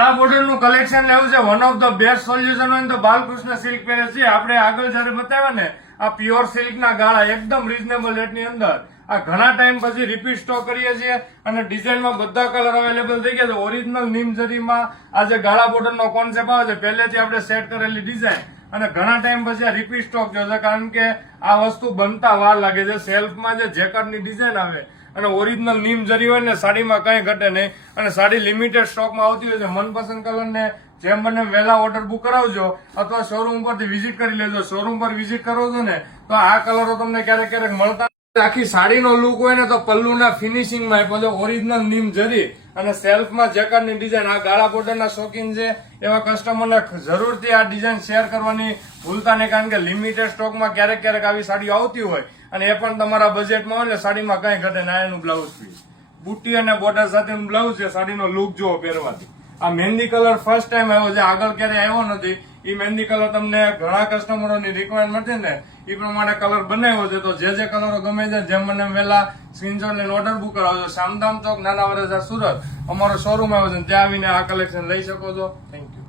ગાળા બોર્ડર નું કલેક્શન લેવું છે. One of the best solution હોય તો બાલકૃષ્ણ સિલ્ક પહેરે છે. આપણે આગળ જયારે બતાવ્યા ને આ પ્યોર સિલ્ક ના ગાળા એકદમ રીઝનેબલ રેટ ની અંદર આ ઘણા ટાઈમ પછી રિપીટ સ્ટોક કરીએ છીએ અને ડિઝાઇનમાં બધા કલર અવેલેબલ થઈ ગયા છે. ઓરિજિનલ નીમજરીમાં આ જે ગાળા બોર્ડર નો કોન્સેપ્ટ આવે છે પહેલેથી આપણે સેટ કરેલી ડિઝાઇન અને ઘણા ટાઈમ પછી આ રિપીટ સ્ટોક થયો છે કારણ કે આ વસ્તુ બનતા વાર લાગે છે. સેલ્ફમાં જે જેકરની ડિઝાઇન આવે અને ઓરિજિનલ નીમ જરી હોય ને સાડીમાં કઈ ઘટે નહીં અને સાડી લિમિટેડ સ્ટોકમાં આવતી હોય છે. મનપસંદ કલર ને જેમ બને વહેલા ઓર્ડર બુક કરાવજો અથવા શોરૂમ પરથી વિઝિટ કરી લેજો. શોરૂમ પર વિઝિટ કરો છો ને તો આ કલરો તમને ક્યારેક ક્યારેક મળતા. આખી સાડીનો લુક હોય ને તો પલ્લુના ફિનિશિંગમાં પછી ઓરિજિનલ નીમ જરી અને સેલ્ફમાં જેકરની ડિઝાઇન. આ ગાળા બોર્ડરના શોખીન છે એવા કસ્ટમરને જરૂરથી આ ડિઝાઇન શેર કરવાની ભૂલતા નહીં કારણ કે લિમિટેડ સ્ટોકમાં ક્યારેક ક્યારેક આવી સાડીઓ આવતી હોય અને એ પણ તમારા બજેટમાં હોય એટલે સાડીમાં કઈ ઘટે ના. એનું બ્લાઉઝ પીસ બુટ્ટી અને બોર્ડર સાથેનું બ્લાઉઝ છે. સાડીનો લુક જુઓ પહેરવાથી. આ મહેંદી કલર ફર્સ્ટ ટાઈમ આવ્યો છે, આગળ ક્યારે આવ્યો નથી. એ મહેંદી કલર તમને ઘણા કસ્ટમરોની રિક્વાયરમેન્ટ છે ને એ પ્રમાણે કલર બનાવ્યો છે. તો જે કલરો ગમે છે જેમ મને વહેલા સ્ક્રીનશોટ લઈને ઓર્ડર બુક કરાવજો. શામધામ ચોક નાના વરસા સુરત અમારો શોરૂમ આવ્યો છે ત્યાં આવીને આ કલેક્શન લઈ શકો છો. Thank you.